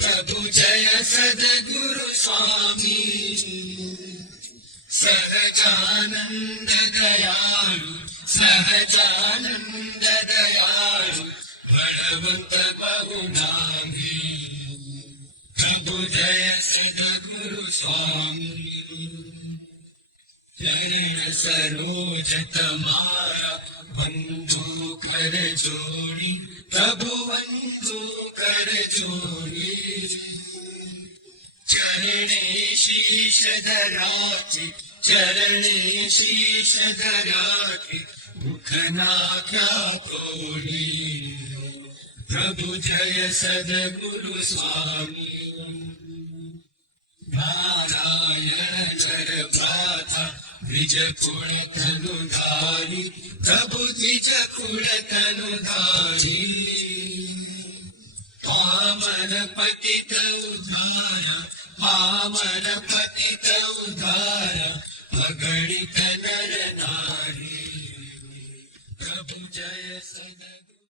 प्रभु जय सद्गुरु स्वामी सहजानंद दयालु सहजानंद दयालु बलवंत बहुनामी प्रभु जय सद्गुरु स्वामी चरण सरोज तमारा बंधु कर जोड़ी प्रभु बंधु कर जोड़ी चरणे शीश धराके चरणे शीश धराके मुखना क्या तोड़ी प्रभु जय सद्गुरु स्वामी नारायण भ्राता द्विज कुल तनुधारी प्रभु द्विज कुल तनुधारी पावन पतित उद्धारा पावन पतित उद्धारा अगणित नर नारी प्रभु जय सद्गुरु